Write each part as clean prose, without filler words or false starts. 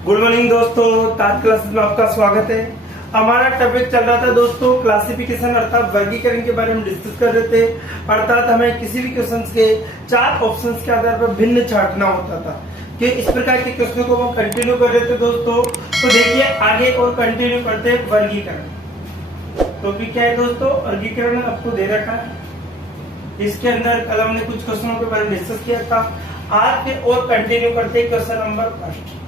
Good morning दोस्तों, ताज classes में आपका स्वागत है। हमारा टॉपिक चल रहा था दोस्तों क्लासिफिकेशन अर्थात वर्गीकरण के बारे में डिस्कस कर रहे थे। अर्थात हमें किसी भी क्वेश्चन के 4 ऑप्शंस के आधार पर भिन्न छांटना होता था कि इस प्रकार के क्वेश्चन को हम कंटिन्यू कर रहे थे दोस्तों। तो देखिए आगे और कंटिन्यू करते हैं वर्गीकरण। टॉपिक क्या है दोस्तों? वर्गीकरण आपको दे रखा है। इसके अंदर कल हमने कुछ क्वेश्चनों के बारे में डिस्कस किया था। आज के और कंटिन्यू करते हैं क्वेश्चन नंबर फर्स्ट।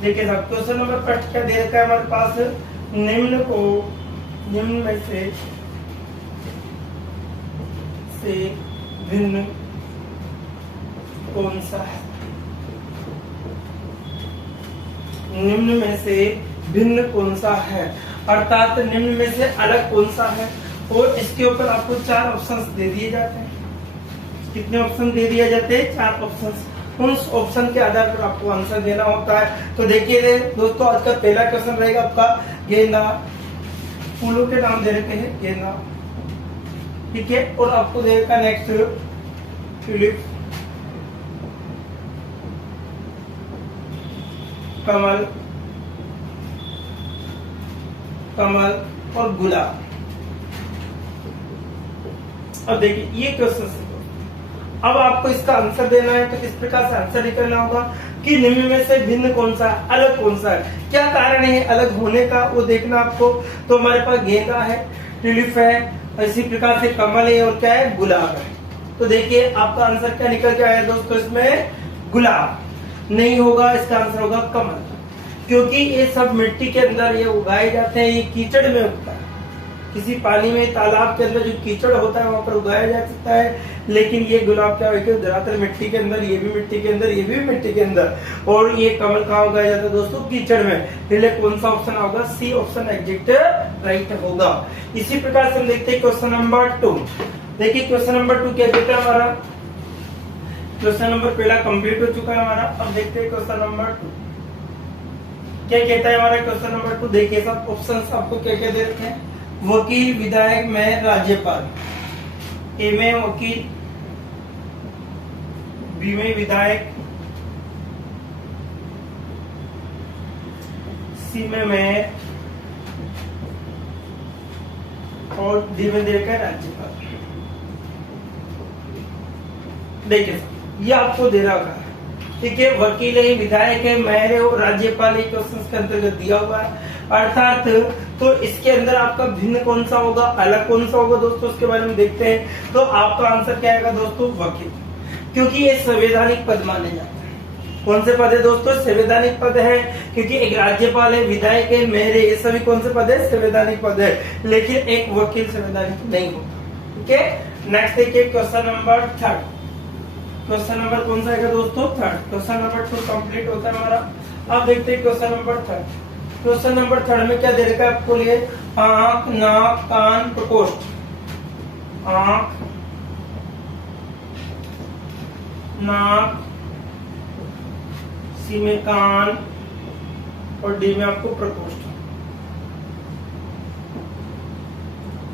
देखिए साहब, क्वेश्चन नंबर फर्स्ट क्या दे रखा है हमारे पास? निम्न में से भिन्न कौन सा है? निम्न में से भिन्न कौन सा है अर्थात निम्न में से अलग कौन सा है। और इसके ऊपर आपको 4 ऑप्शंस दे दिए जाते हैं। कितने ऑप्शन दे दिए जाते हैं? 4 ऑप्शंस। उस ऑप्शन के आधार पर आपको आंसर देना होता है। तो देखिए दोस्तों, आज का पहला क्वेश्चन रहेगा आपका गेंदा। फूलों के नाम दे रखे हैं गेंदा, ठीक है। और आपको दे रखा नेक्स्ट ट्यूलिप, कमल और गुलाब। अब देखिए ये क्वेश्चन, अब आपको इसका आंसर देना है। तो किस प्रकार से आंसर निकलना होगा कि निम्न में से भिन्न कौन सा है, अलग कौन सा है, क्या कारण है अलग होने का, वो देखना आपको। तो हमारे पास गेंदा है, ट्यूलिप है, इसी प्रकार से कमल है और क्या है? गुलाब है। तो देखिए आपका आंसर क्या निकल के आया दोस्तों? इसमें गुलाब नहीं होगा, इसका आंसर होगा कमल। क्योंकि ये सब मिट्टी के अंदर ये उगाए जाते हैं, ये कीचड़ में उगता है। किसी पानी में तालाब के अंदर जो कीचड़ होता है वहां पर उगाया जा सकता है। लेकिन ये गुलाब क्या है? धरातल मिट्टी के अंदर, ये भी मिट्टी के अंदर, ये भी मिट्टी के अंदर। और ये कमल कहाँ उगाया जाता है दोस्तों? कीचड़ में। पहले कौन सा ऑप्शन होगा? सी ऑप्शन एग्जैक्ट राइट होगा। इसी प्रकार से हम देखते हैं क्वेश्चन नंबर 2। देखिए क्वेश्चन नंबर 2 क्या कहता है हमारा? क्वेश्चन नंबर पहला कंप्लीट हो चुका है हमारा। अब देखते हैं क्वेश्चन नंबर 2 क्या कहता है हमारा। क्वेश्चन नंबर 2 देखिए सब ऑप्शन आपको क्या क्या दे रखे हैं। वकील, विधायक, मेयर, राज्यपाल। ए में वकील, बी में विधायक, सी में मेयर और डी में देखा राज्यपाल। देखिए ये आपको दे रहा है, ठीक है। वकील है, विधायक है, मेयर है और राज्यपाल है, क्वेश्चन के अंतर्गत दिया हुआ है। अर्थात तो इसके अंदर आपका भिन्न कौन सा होगा, अलग कौन सा होगा दोस्तों, उसके बारे में देखते हैं। तो आपका आंसर क्या आएगा दोस्तों? वकील, क्योंकि ये संवैधानिक पद माने जाते हैं। कौन से पद है दोस्तों? संवैधानिक पद है। क्योंकि एक राज्यपाल है, विधायक है, मेयर है, ये सभी कौन से पद है? संवैधानिक पद है। लेकिन एक वकील संवैधानिक नहीं होता, ठीक है। नेक्स्ट देखिए क्वेश्चन नंबर 3। क्वेश्चन नंबर कौन सा आएगा दोस्तों? 3। क्वेश्चन नंबर 2 कंप्लीट होता है हमारा। अब देखते हैं क्वेश्चन नंबर 3। क्वेश्चन नंबर 3 में क्या दे रखा है आपको? लिए आंख, नाक, कान, प्रकोष्ठ। आंख, नाक, सी में कान और डी में आपको प्रकोष्ठ।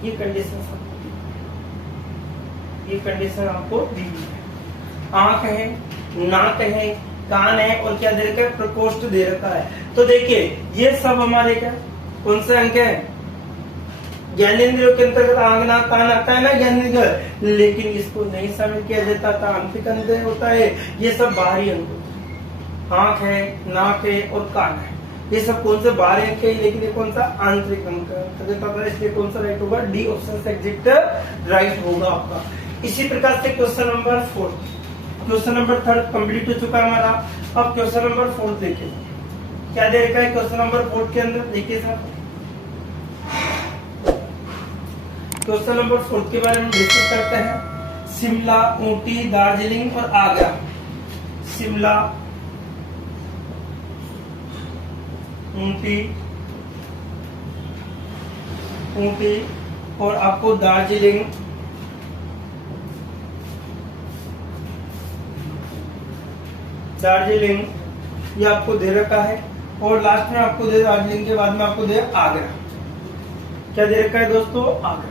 ये कंडीशन आपको दी है। आंख है, नाक है, कान है और क्या दे रखा है? प्रकोष्ठ दे रखा है। तो देखिए ये सब हमारे क्या कौन से अंग है? ज्ञानेंद्रियों के अंतर्गत आंख, नाक, कान आता है ना ज्ञानेंद्रिय, लेकिन इसको नहीं शामिल किया जाता था। आंतरिक अंग होता है, ये सब बाहरी अंग होते हैं। आंख है, नाक है और कान है, ये सब कौन से बाहरी अंग है, लेकिन ये कौन सा? आंतरिक अंग का। इसलिए कौन सा राइट होगा? डी ऑप्शन एग्जैक्ट राइट होगा आपका। इसी प्रकार से question number 4। Question number 3 complete हो चुका है हमारा। अब क्वेश्चन नंबर 4 देखिए क्या दे रखा है। क्वेश्चन नंबर 4 के अंदर देखिए साहब, क्वेश्चन नंबर 4 के बारे में डिस्कस करते हैं। शिमला, ऊटी, दार्जिलिंग और आगरा। शिमला, ऊटी और आपको दार्जिलिंग, ये आपको दे रखा है। और लास्ट में आपको दे, दार्जिलिंग के बाद में आपको दे आगरा। क्या दे रखा है दोस्तों? आगरा।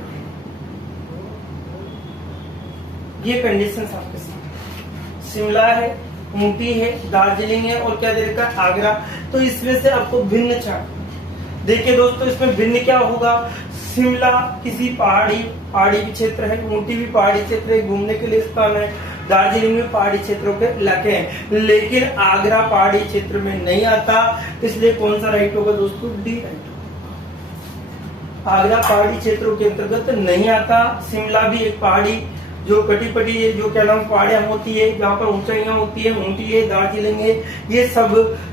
ये कंडीशन आपके साथ शिमला है, ऊटी है, दार्जिलिंग है और क्या दे रखा है? आगरा। तो इसमें से आपको भिन्न चार्ट देखिए दोस्तों, इसमें भिन्न क्या होगा। शिमला किसी पहाड़ी क्षेत्र है, ऊटी भी पहाड़ी क्षेत्र है, घूमने के लिए स्थान है। दार्जिलिंग में पहाड़ी क्षेत्रों के इलाके हैं, लेकिन आगरा पहाड़ी क्षेत्र में नहीं आता, इसलिए कौन सा राइट होगा दोस्तों, डी राइट होगा। आगरा पहाड़ी क्षेत्रों के अंतर्गत नहीं आता। शिमला भी एक पहाड़ी जो कटी-पटी जो क्या नाम पहाड़ियां होती है, जहाँ पर ऊंचाइयां होती है, ऊटी है, दार्जिलिंग है, ये सब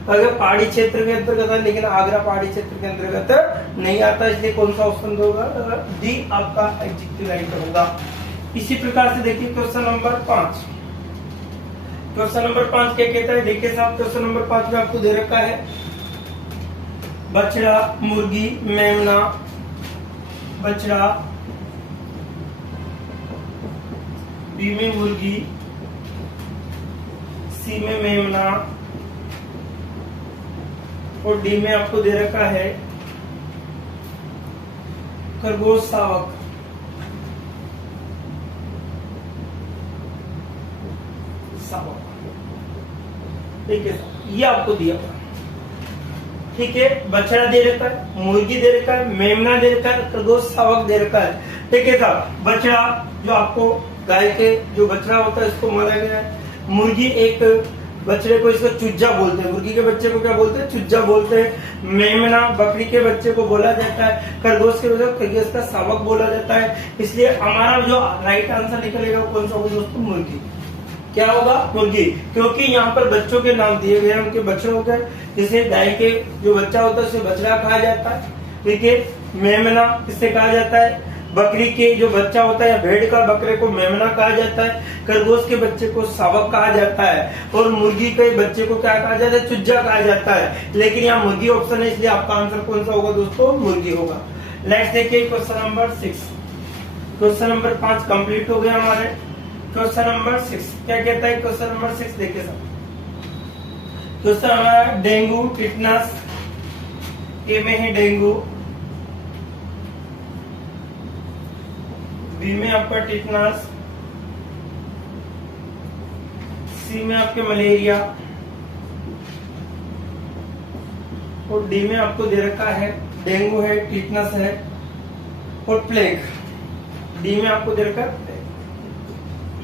अगर पहाड़ी क्षेत्र के अंतर्गत है, लेकिन आगरा पहाड़ी क्षेत्र के अंतर्गत नहीं आता, इसलिए कौन सा ऑप्शन होगा, डी आपका एग्जैक्टली राइट होगा। इसी प्रकार से देखिए क्वेश्चन नंबर 5। क्वेश्चन नंबर 5 क्या कहता है, देखिए साहब क्वेश्चन नंबर 5 में आपको दे रखा है बछड़ा, मुर्गी, मेमना, बछड़ा, बी में मुर्गी, सी में मेमना और डी में आपको दे रखा है खरगोश, शावक। ठीक है, ये आपको दिया था। ठीक है, बछड़ा दे रखा है, मुर्गी दे रखा है, मेमना दे रखा है, खरगोश, शावक दे रखा है। ठीक है साहब, बछड़ा जो आपको गाय के जो बछड़ा होता है इसको माना गया है। मुर्गी एक बछड़े को इसको चुज्जा बोलते हैं, मुर्गी के बच्चे को क्या बोलते हैं, चुज्जा बोलते हैं। मेमना बकरी के बच्चे को बोला जाता है। खरगोश के बच्चे खरगोश का शावक बोला जाता है। इसलिए हमारा जो राइट आंसर निकलेगा वो कौन सा होगा दोस्तों, मुर्गी। क्या होगा, मुर्गी, क्योंकि यहाँ पर बच्चों के नाम दिए गए हैं, उनके बच्चे हो गए। जैसे गाय के जो बच्चा होता है उसे बछड़ा कहा जाता है। ठीक है, मेमना किससे कहा जाता है, बकरी के जो बच्चा होता है या भेड़ का बकरे को मेमना कहा जाता है। खरगोश के बच्चे को शावक कहा जाता है और मुर्गी के बच्चे को क्या कहा जाता है, चुज्जा कहा जाता है। लेकिन यहाँ मुर्गी ऑप्शन है, इसलिए आपका आंसर कौन सा होगा दोस्तों, मुर्गी होगा। नेक्स्ट देखिए question number 6। Question number 5 complete हो गया हमारे। क्वेश्चन नंबर 6 क्या कहता है, क्वेश्चन नंबर 6 देखिए सर। क्वेश्चन हमारा डेंगू, टिटनस, ए में है डेंगू, बी में आपका टिटनस, सी में आपके मलेरिया और डी में आपको दे रखा है डेंगू है, टिटनस है और प्लेग। डी में आपको दे रखा है,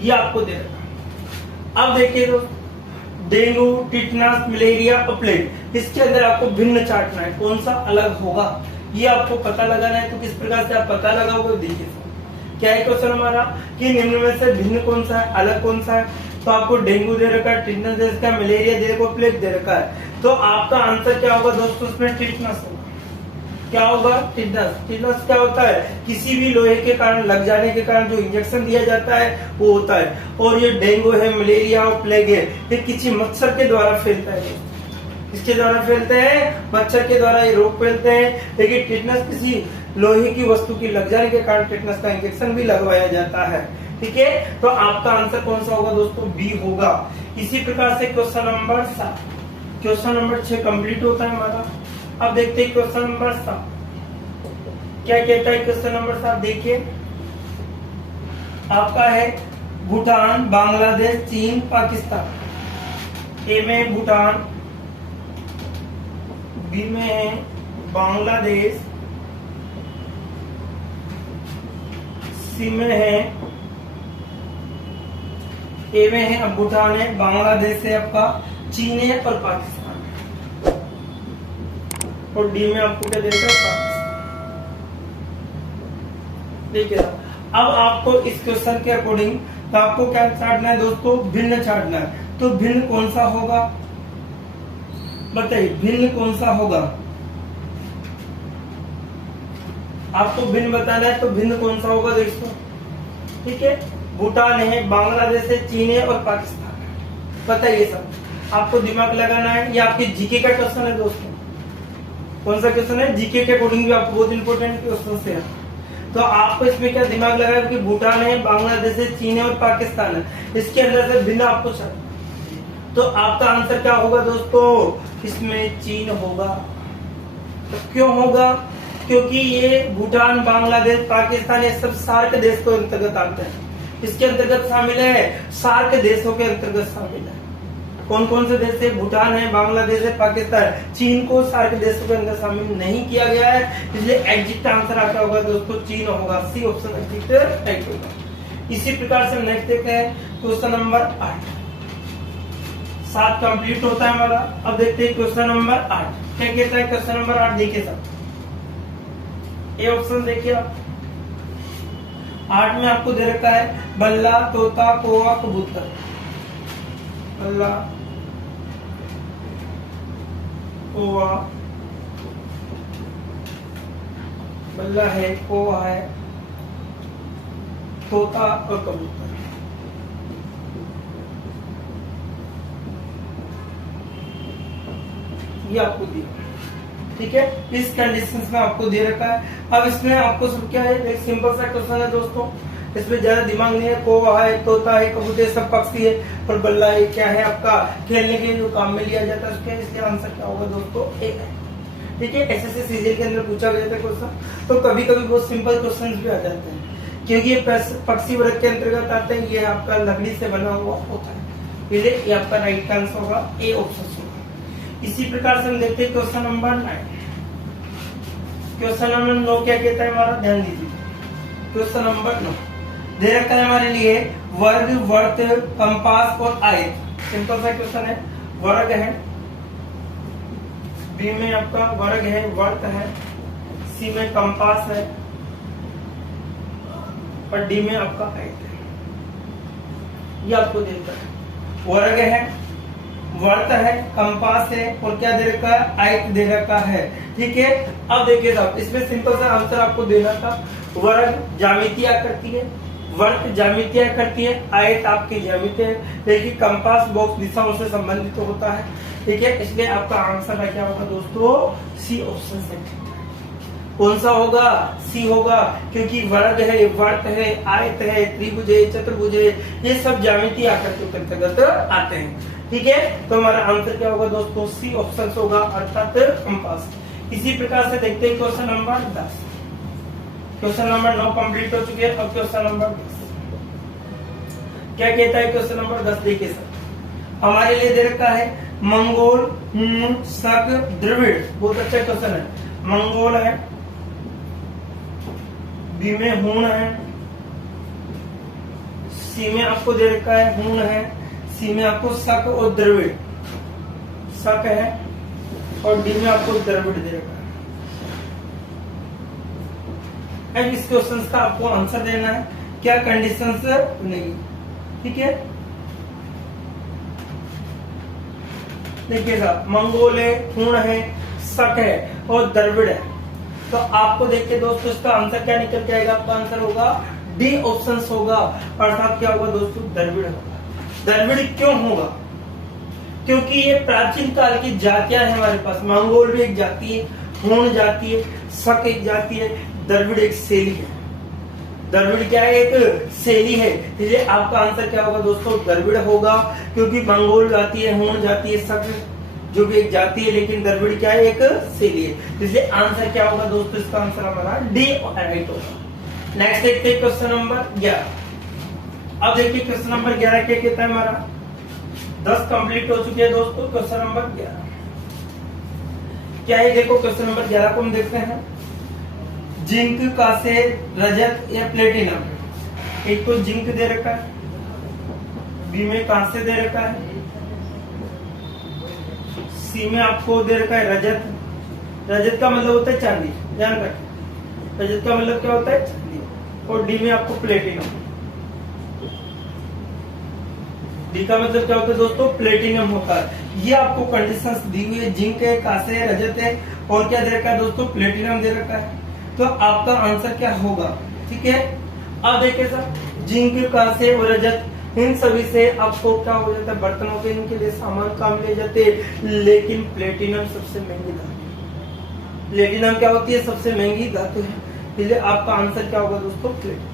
ये आपको दे रखा। अब देखिए दोस्तों, डेंगू, टिटनस, मलेरिया और प्लेग, इसके अंदर आपको भिन्न चाटना है, कौन सा अलग होगा ये आपको पता लगाना है। तो किस प्रकार से आप पता लगाओगे, देखिए क्या है क्वेश्चन हमारा कि निम्न में से भिन्न कौन सा है, अलग कौन सा है। तो आपको डेंगू दे रखा है, टिटनस दे रखा है, मलेरिया दे रखा है, प्लेग दे रखा है। तो आपका आंसर क्या होगा दोस्तों, उसमें टिटनस होगा। क्या होगा, टिटनस। टिटनस क्या होता है, किसी भी लोहे के कारण लग जाने के कारण जो इंजेक्शन दिया जाता है वो होता है। और ये डेंगू है, मलेरिया और प्लेग है, ये किसी मच्छर के द्वारा फैलता है। किसके द्वारा फैलते हैं, मच्छर के द्वारा ये रोग फैलते हैं। लेकिन टिटनस किसी लोहे की वस्तु की लग जाने के कारण टिटनस का इंजेक्शन भी लगवाया जाता है। ठीक है, तो आपका आंसर कौन सा होगा दोस्तों, बी होगा। इसी प्रकार से question number 7, question number 6 complete होता है हमारा। अब देखते हैं क्वेश्चन नंबर 7 क्या कहता है। क्वेश्चन नंबर 7 देखिए, आपका है भूटान, बांग्लादेश, चीन, पाकिस्तान। ए में भूटान, बी में है बांग्लादेश, सी में है, ए में है अब भूटान है, बांग्लादेश है आपका, चीन है और पाकिस्तान है। और डी में आपको क्या देगा, पाकिस्तान। देखिए अब आपको इस क्वेश्चन के अकॉर्डिंग तो आपको क्या छाटना है दोस्तों, भिन्न छाटना है। तो भिन्न कौन सा होगा, बताइए भिन्न कौन सा होगा, आपको भिन्न बताना है। तो भिन्न कौन सा होगा दोस्तों, ठीक है, भूटान है, बांग्लादेश है, चीन है और पाकिस्तान है। बताइए सब, आपको दिमाग लगाना है। ये आपके जीके का क्वेश्चन है दोस्तों। कौन सा क्वेश्चन है, जीके के अकॉर्डिंग भी आपको बहुत इंपॉर्टेंट क्वेश्चन है। तो आपको इसमें क्या दिमाग लगाया कि भूटान है, बांग्लादेश है, चीन है और पाकिस्तान है, इसके अंदर से भिन्न आपको चाहिए। तो आपका आंसर क्या होगा दोस्तों, इसमें चीन होगा। तो क्यों होगा, क्योंकि ये भूटान, बांग्लादेश, पाकिस्तान ये सब सार्क देश के अंतर्गत आते हैं। इसके अंतर्गत शामिल है, सार्क देशों के अंतर्गत शामिल है। कौन कौन से देश है? भूटान है, बांग्लादेश है, पाकिस्तान, चीन को सार्क देशों के अंदर शामिल नहीं किया गया है, इसलिए एग्जिट आंसर आपका होगा दोस्तों चीन होगा, सी ऑप्शन एग्जिट राइट होगा। इसी प्रकार से नेक्स्ट देखते हैं क्वेश्चन नंबर 8, 7 कंप्लीट होता है हमारा। अब देखते हैं क्वेश्चन नंबर 8 क्या कहता है। क्वेश्चन नंबर 8 देखिए साहब, ए ऑप्शन देखिए आप, 8 में आपको दे रखा है बल्ला, तोता, कौवा, कबूतर। बल्ला, कौवा, बल्ला है, कौवा है, तोता और कबूतर। ये आपको दिया, ठीक है। इस कंडीशंस में आपको दे रखा है। अब इसमें आपको सब क्या है, एक सिंपल सा क्वेश्चन है दोस्तों, इसमें ज्यादा दिमाग नहीं है। कौवा है, तोता है, कबूतर सब पक्षी है, और बल्ला है क्या है आपका खेलने के लिए जो काम में लिया जाता है उसके, इसलिए आंसर क्या होगा दोस्तों ए है, ठीक है। एसएससी सीजीएल के अंदर पूछा गया था क्वेश्चन, तो कभी कभी बहुत सिंपल क्वेश्चन भी आ जाते हैं क्योंकि ये पक्षी वर्ग के अंतर्गत आते हैं। ये आपका लकड़ी से बना हुआ होता है, इसलिए ये आपका राइट आंसर होगा, ए ऑप्शन होगा। इसी प्रकार से हम देखते हैं क्वेश्चन नंबर 9। क्वेश्चन नंबर 9 क्या कहता है हमारा, ध्यान दीजिए। क्वेश्चन नंबर 9 दे रखा है हमारे लिए वर्ग, वर्त, कंपास और आयत। सिंपल सा क्वेश्चन है, वर्ग है, बी में आपका वर्ग है, वर्त है, सी में कंपास है और डी में आपका आयत है। ये आपको दे रखा है, वर्ग है, वर्त है, कंपास है और क्या दे रखा है, आयत दे रखा है, ठीक है। अब देखिए साहब, इसमें सिंपल सा आंसर आपको देना था, वर्ग ज्यामितीय आकृति है, वर्त ज्यामितीय आकृति है, आयत आपकी ज्यामितीय है, लेकिन कंपास बॉक्स दिशाओं से संबंधित होता है, ठीक है। इसलिए आपका आंसर क्या होगा दोस्तों, सी ऑप्शन से। कौन सा होगा, सी होगा, क्योंकि वर्ग है, वर्त है, आयत है, त्रिभुज है, चतुर्भुज है, ये सब ज्यामितीय आकृतियों के अंतर्गत आते हैं, ठीक है। तो हमारा आंसर क्या होगा दोस्तों, सी ऑप्शन होगा, अर्थात कंपास। इसी प्रकार से देखते हैं question number 10। Question number 9 complete हो चुके हैं। अब क्वेश्चन नंबर 10 क्या कहता है। क्वेश्चन नंबर 10 देखिए सर, हमारे लिए दे रखा है मंगोल, हूण, शक, द्रविड़। बहुत अच्छा क्वेश्चन है। मंगोल है, बी में हूण है, सी में आपको दे रखा है हूण है, सी में आपको शक और द्रविड़, शक है और डी में आपको द्रविड़ दे रखा है। एंड इस क्वेश्चन का आपको आंसर देना है, क्या कंडीशंस नहीं, ठीक है। देखिए साहब, मंगोल है, हूण है, शक है और द्रविड़ है, तो आपको देख के दोस्तों इसका आंसर क्या निकल के आएगा, आपका आंसर होगा डी ऑप्शन होगा, अर्थात क्या होगा दोस्तों, द्रविड़ होगा। द्रविड़ क्यों होगा, क्योंकि ये प्राचीन काल की जातियां हैं हमारे पास। मंगोल भी एक जाति है, हूण जाति है, शक एक जाति है, द्रविड़ एक शैली है। द्रविड़ क्या है, एक शैली है, इसलिए आपका आंसर क्या होगा दोस्तों, द्रविड़ होगा, क्योंकि मंगोल जाति है, हूण जाति है, शक जो भी एक जाति है, लेकिन द्रविड़ क्या है, एक शैली है, इसलिए आंसर क्या होगा दोस्तों, इसका आंसर हमारा डी राइट होगा। नेक्स्ट देखते हैं क्वेश्चन नंबर 11। अब देखिए क्वेश्चन नंबर 11 क्या कहता है हमारा, 10 कंप्लीट हो चुके हैं दोस्तों। क्वेश्चन नंबर 11 क्या है, देखो क्वेश्चन नंबर 11 को हम देखते हैं। जिंक, कांसे, रजत या प्लेटिनम। एक तो जिंक दे रखा है, बी में कांसे दे रखा है, सी में आपको दे रखा है रजत। रजत का मतलब होता है चांदी, ध्यान रखें, रजत का मतलब क्या होता है, चांदी। और डी में आपको प्लेटिनम। डी का मतलब क्या होता है दोस्तों, प्लेटिनम होता है। ये आपको कंडीशंस दी हुई है, जिंक है, कांसे है, रजत है और क्या दे रखा है दोस्तों, प्लेटिनम दे रखा है। तो आपका आंसर क्या होगा, ठीक है। अब देखिए सर, जिंक, कांसे और रजत, इन सभी से आपको क्या हो जाता है, बर्तनों के इनके लिए सामान काम ले जाते, लेकिन प्लेटिनम सबसे महंगी धातु है। प्लेटिनम क्या होती है, सबसे महंगी धातु है, इसलिए आपका आंसर क्या होगा दोस्तों, प्लेटिनम।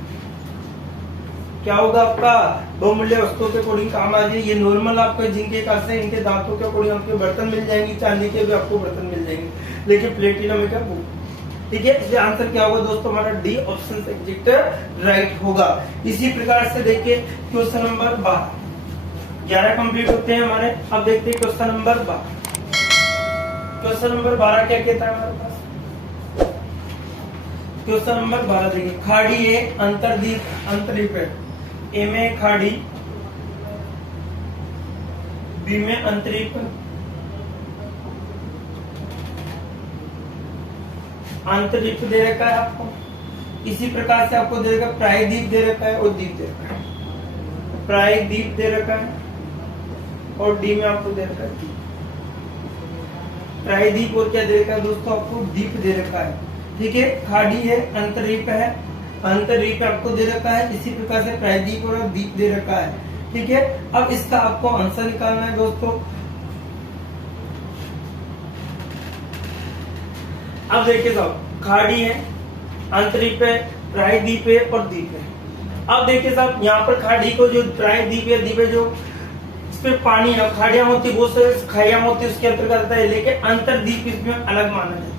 क्या होगा आपका, बहुमूल्य वस्तुओं के अकॉर्डिंग काम आ जाए। ये नॉर्मल आपको जिंक के कांसे इनके दांतों के अकॉर्डिंग आपके बर्तन मिल जाएंगे, चांदी के भी आपको बर्तन मिल जाएंगे, लेकिन प्लेटिनम में क्या, ठीक है। इसलिए आंसर क्या होगा दोस्तों, हमारा डी ऑप्शन एग्जैक्ट राइट होगा। इसी प्रकार से देखिए क्वेश्चन नंबर 12, 11 कंप्लीट होते हैं हमारे। अब देखते हैं क्वेश्चन नंबर 12। क्वेश्चन नंबर 12 क्या कहता है हमारे पास? क्वेश्चन नंबर 12 देखिए, खाड़ी है अंतर्द्वीप अंतरिप है, ए में खाड़ी, बी में अंतरिप, अंतरिप दे रखा है आपको। इसी प्रकार से आपको दे रखा है प्रायद्वीप दे रखा है और द्वीप दे रखा है। प्रायद्वीप दे रखा है और डी में आपको दे रखा है द्वीप। प्रायद्वीप और क्या दे रखा है दोस्तों? आपको द्वीप दे रखा है। ठीक है, खाड़ी है, अंतरिप है, अंतरिप आपको दे रखा है। इसी प्रकार से प्रायद्वीप और द्वीप दे रखा है। ठीक है, अब इसका आपको आंसर निकालना है दोस्तों। अब देखिए साहब, खाड़ी है, अंतरिप है, प्रायद्वीप है और द्वीप है। अब देखिए साहब, यहाँ पर खाड़ी को जो प्रायद्वीप है, द्वीप है, जो इसमें पानी है, खाड़ियां होती, बहुत सारी खाइयां होती, उसके अंतर्गत आता है, लेकिन अंतरद्वीप इसमें अलग माना जाता है।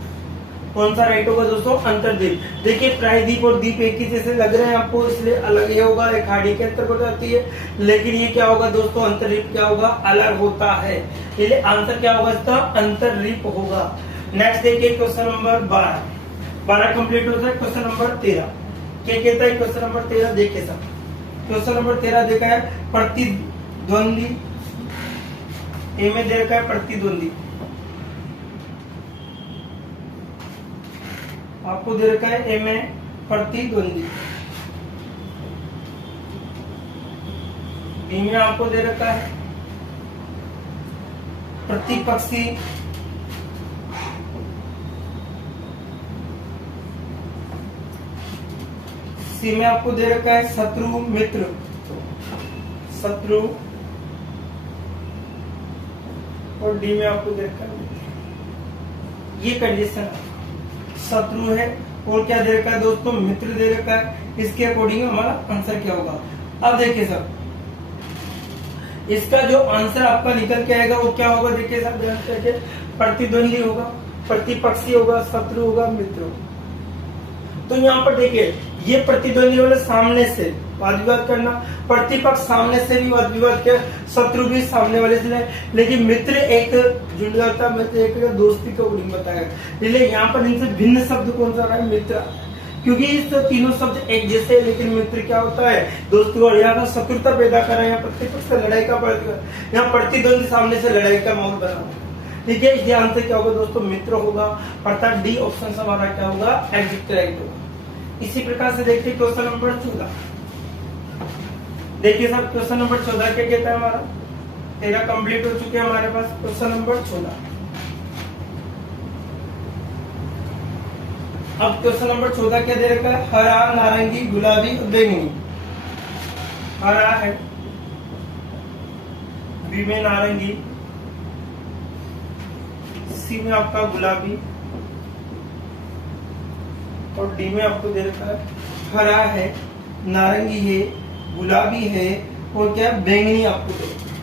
कौन सा राइट होगा दोस्तों? अंतरद्वीप। देखिए प्रायद्वीप और द्वीप एक ही जैसे लग रहे हैं आपको, इसलिए अलग ही होगा, एक खाड़ी के अंतर्गत आती है, लेकिन ये क्या होगा दोस्तों? अंतरद्वीप क्या होगा? अलग होता है। इसलिए आंसर क्या होगा इसका? अंतरद्वीप होगा। नेक्स्ट देखिए क्वेश्चन नंबर 12 कंप्लीट होता है। क्वेश्चन नंबर 13 क्या कहता है? क्वेश्चन नंबर 13 देखिए सब, क्वेश्चन नंबर 13 देखा है प्रतिद्वंदी, ए में दे रखा है प्रतिद्वंदी, आपको दे रखा है ए में प्रतिद्वंदी, बी में आपको दे रखा है प्रतिपक्षी, सी में आपको दे रखा है शत्रु मित्र, शत्रु, और डी में आपको दे रखा है मित्र। ये कंडीशन शत्रु है और क्या दे रखा है दोस्तों? मित्र दे रखा है। इसके अकॉर्डिंग हमारा आंसर क्या होगा? अब देखिए सर, इसका जो आंसर आपका निकल के आएगा वो क्या होगा? देखिए सर, ध्यान से देखिए, प्रतिद्वंदी होगा, प्रतिपक्षी होगा, शत्रु होगा, मित्र होगा। तो यहाँ पर देखिए, ये प्रतिद्वंदी वाले सामने से वाद विवाद करना, प्रतिपक्ष सामने से भी वाद विवाद किया, शत्रु भी सामने वाले से, लेकिन मित्र एक जुड़ता, मित्र एक दोस्ती का उड़ीम बताया। इसलिए यहाँ पर इनसे भिन्न शब्द कौन सा रहा है? मित्र, क्योंकि इस तीनों शब्द एक जैसे है, लेकिन मित्र क्या होता है दोस्तों? और यहाँ पर शत्रुता पैदा कर रहे हैं, यहाँ प्रतिपक्ष से लड़ाई का, यहाँ प्रतिद्वंदी सामने से लड़ाई का माहौल बना। ठीक है, इस ध्यान से क्या होगा दोस्तों? मित्र होगा, अर्थात डी ऑप्शन हमारा क्या होगा? एग्जैक्ट राइट होगा। इसी प्रकार से देखिए क्वेश्चन नंबर 14 देखिए साहब, क्वेश्चन नंबर 14 क्या कहता है हमारा? 13 कंप्लीट हो चुके हैं हमारे पास। क्वेश्चन नंबर 14, अब क्वेश्चन नंबर 14 क्या दे रखा है? हरा, नारंगी, गुलाबी और बैंगनी। हरा है, बी में नारंगी, सी में आपका गुलाबी और डी में आपको दे रखा है हरा है, नारंगी है, गुलाबी है और क्या बैंगनी आपको दे रखा है।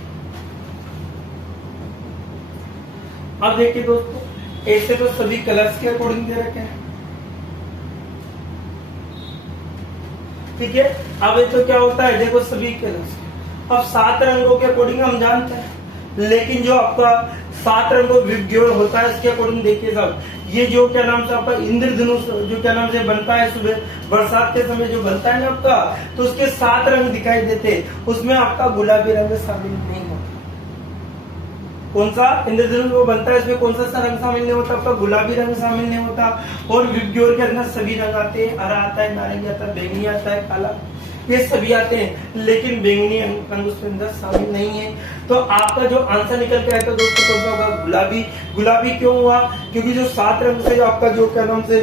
अब देखिए दोस्तों, ऐसे तो सभी कलर्स के अकॉर्डिंग दे रखे हैं। ठीक है, अब ये तो क्या होता है? देखो सभी कलर्स, अब 7 रंगों के अकॉर्डिंग हम जानते हैं, लेकिन जो आपका 7 रंगों विज्ञोर होता है इसके अकॉर्डिंग देखिए साहब, ये जो क्या नाम से आपका इंद्रधनुष जो क्या नाम से बनता है सुबह बरसात के समय जो बनता है ना आपका, तो उसके 7 रंग दिखाई देते, उसमें आपका गुलाबी रंग शामिल नहीं होता। कौन सा इंद्रधनुष वो बनता है, इसमें कौन सा रंग शामिल नहीं होता? आपका गुलाबी रंग शामिल नहीं होता। और विज्ञोर के अंदर सभी रंग आते हैं, हरा आता है, नारंगी आता है, बैंगनी आता है, काला, ये सभी आते हैं, लेकिन बैंगनी रंग उसके अंदर शामिल नहीं है। तो आपका जो आंसर निकल के आया था दोस्तों कौन सा होगा? गुलाबी। गुलाबी क्यों हुआ? क्योंकि जो 7 रंग से आपका जो क्या नाम से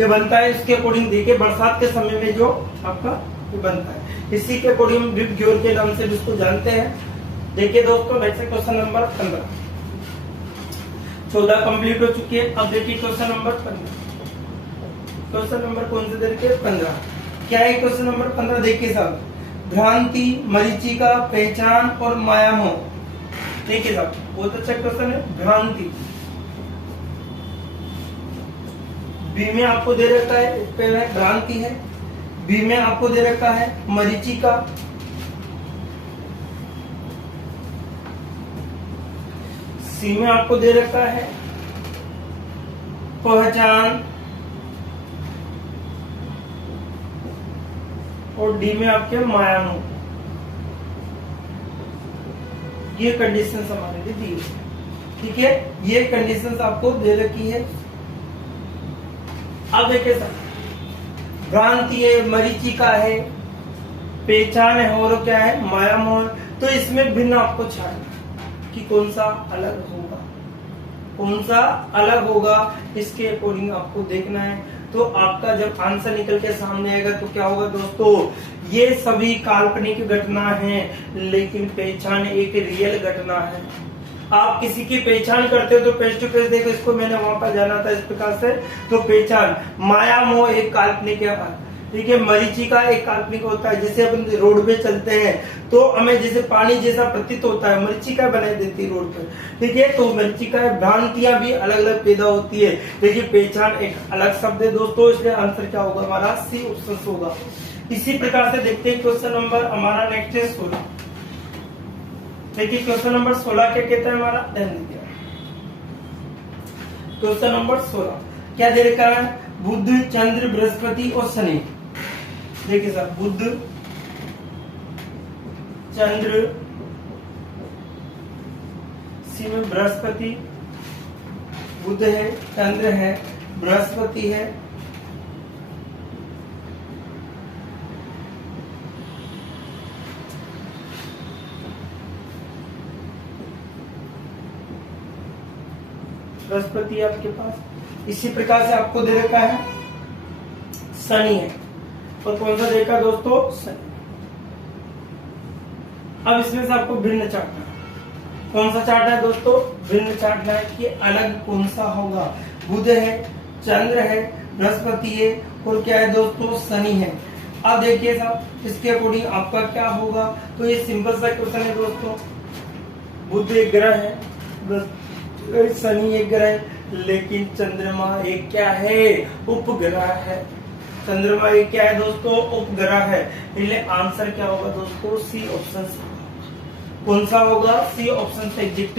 ये बनता है, इसके अकॉर्डिंग देखिए बरसात के समय में जो आपका ये बनता है, इसी के अकॉर्डिंग विज्ञोर के नाम से जिसको जानते हैं। देखिए दोस्तों, नेक्स्ट क्वेश्चन नंबर 15, 14 कंप्लीट हो चुकी है। अब देखिए क्वेश्चन नंबर 15, क्वेश्चन नंबर कौन से देखिए? 15 क्या है? क्वेश्चन नंबर 15 देखिए साहब, भ्रांति, मरीचिका, पहचान और मायामोह। देखिए साहब, बहुत अच्छा क्वेश्चन है। भ्रांति, बी में आपको दे रखा है भ्रांति है, बी में आपको दे रखा है मरीचिका, सी में आपको दे रखा है पहचान, और डी में आपके मायानो। ये कंडीशंस हमारे लिए दी है, ठीक है। ये कंडीशंस आपको दे रखी है। अब देखिए सर, भ्रांति है, मरीचिका है, पहचान है, और क्या है, माया मोह। तो इसमें भिन्न आपको छाड़ना कि कौन सा अलग होगा, कौन सा अलग होगा, इसके अकॉर्डिंग आपको देखना है। तो आपका जब आंसर निकल के सामने आएगा तो क्या होगा दोस्तों, ये सभी काल्पनिक घटना है, लेकिन पहचान एक रियल घटना है। आप किसी की पहचान करते हो तो फेस टू फेस देखो, इसको मैंने वहां पर जाना था इस प्रकार से, तो पहचान, माया मोह एक काल्पनिक है, ठीक है। मरीचिका एक काल्पनिक होता है, जैसे अपन रोड पे चलते हैं तो हमें जैसे पानी जैसा प्रतीत होता है, मरीचिका बनाई देती है रोड पे, ठीक है। तो मरीचिका भ्रांतियां भी अलग अलग पैदा होती है, देखिए पहचान एक अलग शब्द है दोस्तों, इसलिए आंसर क्या होगा हमारा, सी ऑप्शन होगा। इसी प्रकार से देखते हैं क्वेश्चन नंबर हमारा नेक्स्ट है 16। देखिए क्वेश्चन नंबर 16 क्या कहता है हमारा, ध्यान दीजिए। क्वेश्चन नंबर 16 क्या दे रखा है, बुध, चंद्र, बृहस्पति और शनि। देखिए सर, बुध, चंद्र, सी में बृहस्पति, बुध है, चंद्र है, बृहस्पति है, बृहस्पति आपके पास। इसी प्रकार से आपको दे रखा है शनि है, और कौन सा देखा दोस्तों, शनि। अब इसमें से आपको भिन्न चाटना है। कौन सा चाटना है दोस्तों, भिन्न चाटना है कि अलग कौन सा होगा। बुध है, चंद्र है, बृहस्पति है, और क्या है दोस्तों, शनि है। अब देखिए साहब, इसके अकॉर्डिंग आपका क्या होगा। तो ये सिंपल सा क्वेश्चन है दोस्तों, बुध एक ग्रह है, शनि एक ग्रह है, लेकिन चंद्रमा एक क्या है, उपग्रह है। चंद्रमा एक क्या है दोस्तों, उपग्रह है। इसलिए आंसर क्या होगा दोस्तों, सी ऑप्शन। कौन सा होगा, सी ऑप्शन से एग्जैक्ट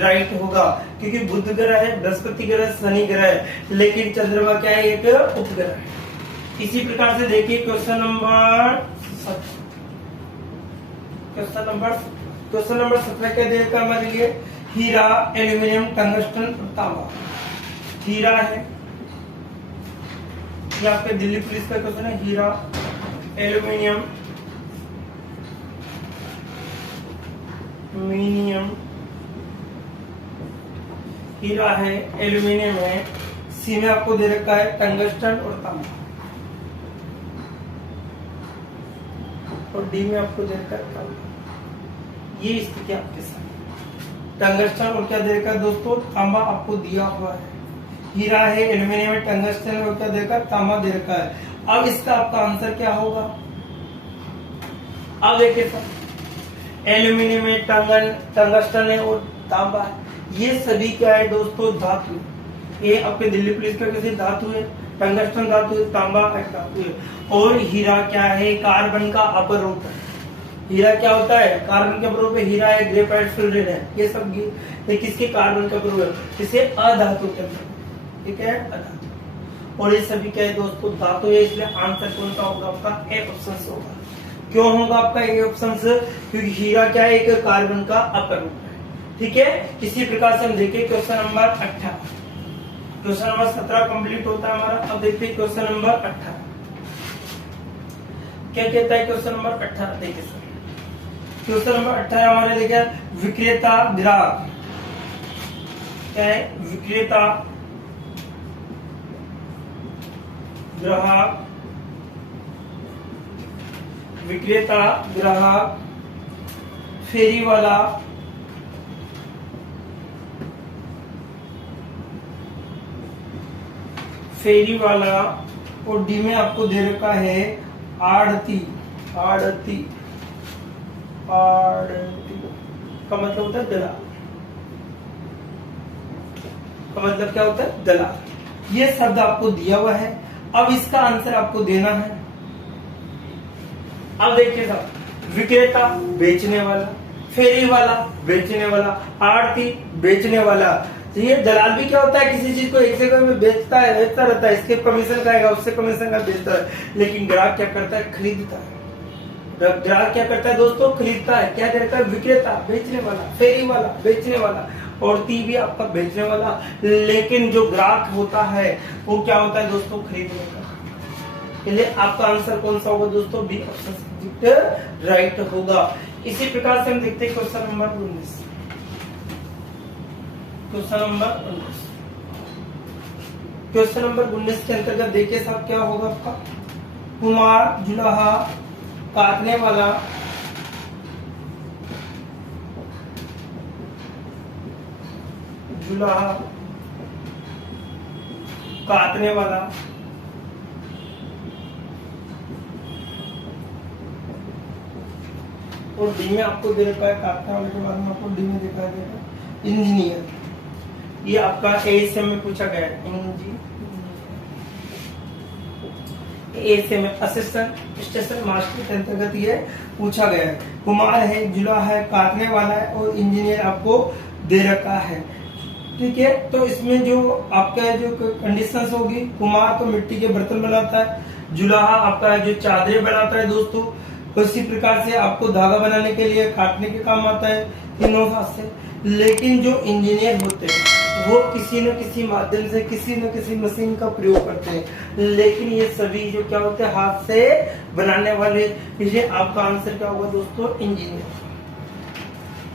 राइट होगा, क्योंकि बुध ग्रह है, बृहस्पति ग्रह, शनि ग्रह है, लेकिन चंद्रमा क्या है, एक उपग्रह है। इसी प्रकार से देखिए क्वेश्चन नंबर 17 क्या देगा हमारे लिए, हीरा, एल्यूमिनियम, टंगस्टन, तांबा। हीरा है, ये आपके दिल्ली पुलिस का क्वेश्चन है, हीरा, एल्यूमिनियम, हीरा है, एल्यूमिनियम है, सी में आपको दे रखा है टंगस्टन और तांबा, और डी में आपको दे रखा है तांबा। ये स्थिति आपके साथ, टंगस्टन और क्या दे रखा है दोस्तों, तांबा आपको दिया हुआ है। हीरा है, एल्यूमिनियम, टंगस्टन और क्या दे रखा है, तांबा दे रखा है। अब इसका आपका आंसर क्या होगा। अब देखिए सर, एल्यूमिनियम में टंगस्टन है और तांबा है, ये सभी क्या है दोस्तों, धातु। ये आपके दिल्ली पुलिस का कैसे धातु है, टंगस्टन धातु है, तांबा एक धातु है। और हीरा क्या है, कार्बन का अपर रूप है। हीरा क्या होता है, कार्बन का रूप है, हीरा है, ग्रेफाइट, फ्लोरीन है, ये सब ये किसके कार्बन का रूप है, इसे अधातु कहते हैं, ठीक है, अधातु। और ये सभी क्या है दोस्तों, धातु है, इसलिए आंसर कौन सा होगा आपका, ए ऑप्शन से होगा। क्यों होगा आपका ए ऑप्शन से, क्योंकि हीरा क्या है, एक कार्बन का अपर रूप है, ठीक है। इसी प्रकार से हम देखें question number 18। Question number 17 complete होता है हमारा। अब देखते हैं क्वेश्चन नंबर 18 क्या कहता है। क्वेश्चन नंबर 18 देखिए सर, क्वेश्चन नंबर 18 हमारे देखिए, विक्रेता ग्राहक क्या है, विक्रेता ग्राहक, विक्रेता ग्राहक, फेरी वाला, फेरी वाला, और डी में आपको दे रखा है आड़ती। आड़ती का मतलब होता है दलाल, का मतलब क्या होता है, दलाल। ये शब्द आपको दिया हुआ है, अब इसका आंसर आपको देना है। अब देखिए साहब, विक्रेता बेचने वाला, फेरी वाला बेचने वाला, आड़ती बेचने वाला। तो ये दलाल भी क्या होता है, किसी चीज को एक जगह में बेचता रहता है, इसके कमीशन का आएगा, उससे कमीशन का बेचता है। लेकिन ग्राहक क्या करता है, खरीदता है। ग्राहक क्या करता है दोस्तों, खरीदता है। क्या करता है, विक्रेता बेचने वाला, फेरी वाला बेचने वाला, और ती भी आपका बेचने वाला। लेकिन जो ग्राहक होता है वो क्या होता है दोस्तों, खरीदने का। इसलिए आपका आंसर कौन सा होगा दोस्तों, बी ऑप्शन राइट होगा। इसी प्रकार से हम देखते हैं क्वेश्चन नंबर 19। क्वेश्चन नंबर 19 के अंतर्गत देखिए साहब क्या होगा आपका, कुमार जुलाहा काटने वाला और डी में आपको दे रखा है, काटने वाले के बाद में आपको डी में दिखाई देगा इंजीनियर। ये आपका एएसएम में पूछा गया है, एएसएम में असिस्टेंट स्टेशन मास्टर के अंतर्गत ये पूछा गया है। कुमार है, जुला है, काटने वाला है और इंजीनियर आपको दे रखा है। ठीक है, तो इसमें जो आपका जो कंडीशंस होगी, कुमार तो मिट्टी के बर्तन बनाता है, जुलाहा आपका जो चादरें बनाता है दोस्तों, उसी प्रकार से आपको धागा बनाने के लिए काटने के काम आता है तीनों हाथ से। लेकिन जो इंजीनियर होते हैं वो किसी न किसी माध्यम से किसी न किसी मशीन का प्रयोग करते हैं, लेकिन ये सभी जो क्या होते हैं, हाथ से बनाने वाले। इसलिए आपका आंसर क्या होगा दोस्तों, इंजीनियर।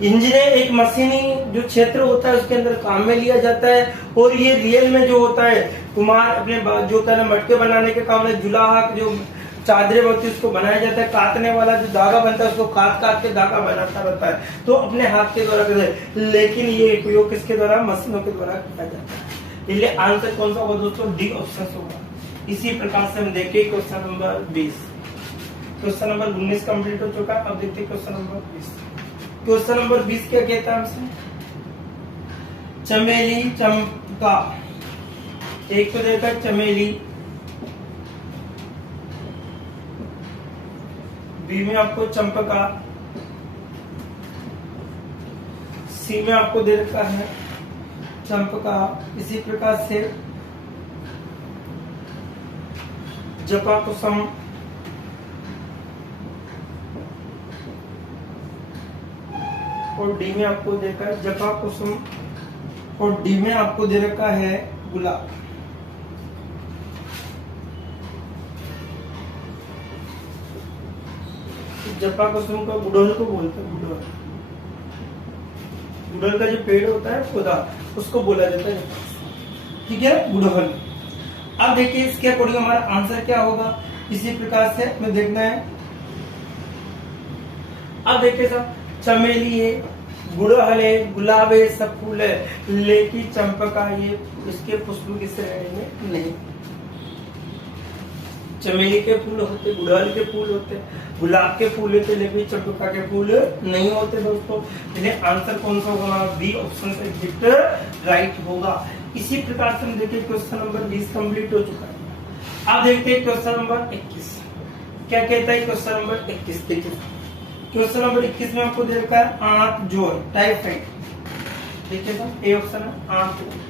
इंजीनियर एक मशीनी जो क्षेत्र होता है उसके अंदर काम में लिया जाता है, और ये रियल में जो होता है, कुमार अपने जो होता है मटके बनाने के काम में, जुलाहा जो चादरें होती है उसको बनाया जाता है, काटने वाला जो धागा बनता है उसको काट के धागा बनाता रहता है, तो अपने हाथ के द्वारा करते हैं। लेकिन ये उपयोग किसके द्वारा, मशीनों के द्वारा किया जाता है। इसलिए आंसर कौन सा होगा दोस्तों, डी ऑप्शन होगा। इसी प्रकार से हम देखें question number 20। Question number 19 complete हो चुका है। अब देखते हैं क्वेश्चन नंबर 20। क्वेश्चन नंबर 20 क्या कहता है हमसे, चमेली चंपा। एक तो देखा चमेली, बी में आपको चंपका, सी में आपको दे रखा है चंपका। इसी प्रकार से जपा कुसुम, और डी में आपको दे रखा है जपा कुसुम, और डी में आपको दे रखा है गुलाब। जपा कुसुम का गुड़हल को बोलते हैं, गुड़हल का जो पेड़ होता है पौधा, उसको बोला जाता है, ठीक है, गुड़हल। अब देखिए इसके अकॉर्डिंग हमारा आंसर क्या होगा, इसी प्रकार से हमें देखना है। अब देखिए साहब, चमेली है, गुड़हल है, गुलाब है, सब फूल है, लेकिन चंपका ये इसके पुष्प की श्रेणी में नहीं। चमेली के फूल होते, गुड़हल के फूल होते, गुलाब के फूल होते, लेकिन चंपका के फूल नहीं होते दोस्तों। इसलिए आंसर कौन सा होगा, बी ऑप्शन से एग्जैक्ट राइट होगा। इसी प्रकार से हम देखिए क्वेश्चन नंबर 20 कंप्लीट हो चुका है। अब देखते हैं क्वेश्चन नंबर 21 क्या कहता है। क्वेश्चन नंबर 21 देखिए, क्वेश्चन नंबर 21 में आपको दे रखा है आंत जोड़, टाइफाइड। देखिए ए ऑप्शन है आंत जोड़।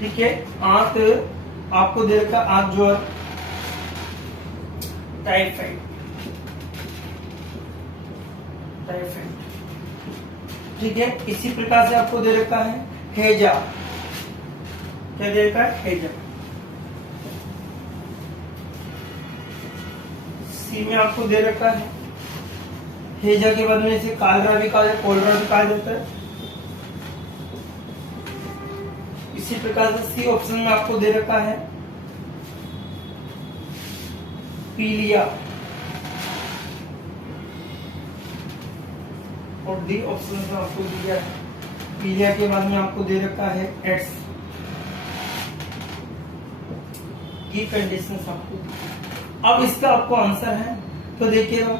ठीक है, आंत आपको दे रखा आंत जोड़, टाइफाइड। ठीक है, इसी प्रकार से आपको दे रखा है हैजा। क्या दे रखा है, हैजा। सी में आपको दे रखा है हैजा के बाद में इसे कालरा भी कहा जाता है, कोलरा भी कहा जाता है। इसी प्रकार से सी ऑप्शन में आपको दे रखा है पीलिया, और डी ऑप्शन में आपको दिया है पीलिया के बाद में आपको दे रखा है एड्स की कंडीशन आपको। अब इसका आपको आंसर है, तो देखिएगा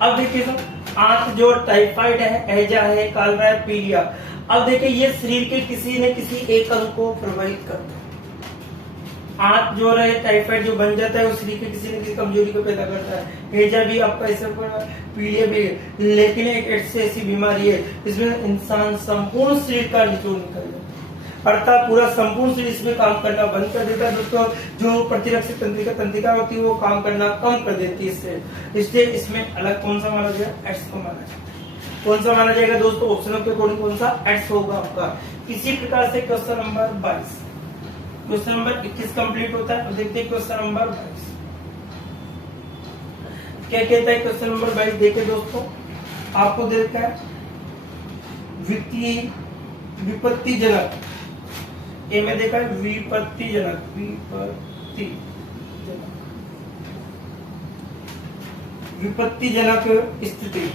अब देखिएगा आंत जो टाइफाइड है, हैजा है, कालरा है, पीलिया। अब देखिए ये शरीर के किसी न किसी एक अंग को प्रभावित करता है। आंत जो रहे टाइफाइड जो बन जाता है वो शरीर के किसी न किसी कमजोरी को पैदा करता है। हैजा भी आपका ऐसा पीलिया भी है, लेकिन एक एड्स ऐसी बीमारी है इसमें इंसान संपूर्ण शरीर का निचोड़ निकल जाता है, अर्थात पूरा संपूर्ण शरीर इसमें काम करना बंद कर देता है दोस्तों। जो प्रतिरक्षक तंत्रिका होती है वो काम करना कम कर देती है। इसलिए इसमें अलग कौन सा माना जाएगा? एड्स को माना जाएगा। कौन सा माना जाएगा दोस्तों? ऑप्शनों के अकॉर्डिंग कौन सा? एड्स होगा आपका। इसी प्रकार से question number 22, question number 21 complete होता है। अब देखते हैं क्वेश्चन नंबर 22 क्या कहता है। क्वेश्चन नंबर 22 देखे दोस्तों, आपको देखा है विपत्तिजनक, ए में देखा है विपत्तिजनक स्थिति।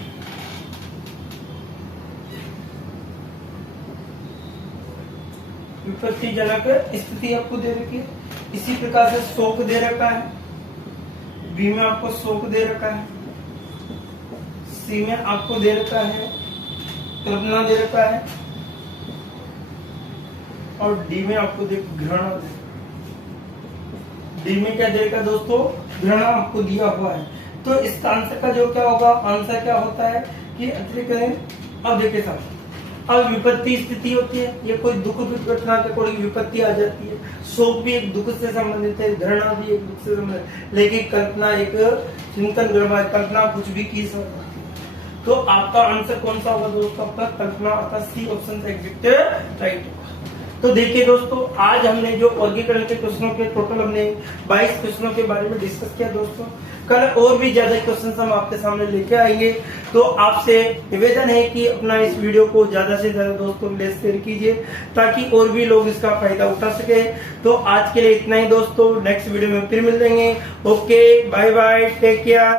विपत्तिजनक स्थिति आपको दे रखी है। इसी प्रकार से शोक दे रखा है, बी में आपको शोक दे रखा है, सी में आपको दे रखा है कल्पना दे रखा है, और डी में आपको घृणा दे। डी में क्या दे रखा दोस्तों? घृणा आपको दिया हुआ है। तो इसका आंसर का जो क्या होगा? आंसर क्या होता है कि अतिरिक्त। अब देखिए साहब, अब विपत्ति स्थिति होती है, ये कोई दुख घटना के कोई विपत्ति आ जाती है। शोक भी एक दुख से संबंधित है, घृणा भी एक दुख से संबंधित है, लेकिन कल्पना एक चिंतन कल्पना कुछ भी की सकती है। तो आपका आंसर कौन सा होगा दोस्तों? आपका कल्पना अर्थात सी ऑप्शन एग्जैक्ट राइट होगा। तो देखिए दोस्तों, आज हमने जो वर्गीकरण के क्वेश्चनों के टोटल हमने 22 क्वेश्चनों के बारे में डिस्कस किया दोस्तों। कल और भी ज्यादा क्वेश्चन हम आपके सामने लेके आएंगे। तो आपसे निवेदन है कि अपना इस वीडियो को ज्यादा से ज्यादा दोस्तों के लिए शेयर कीजिए, ताकि और भी लोग इसका फायदा उठा सके। तो आज के लिए इतना ही दोस्तों, नेक्स्ट वीडियो में फिर मिल जाएंगे। Okay, bye bye, take care.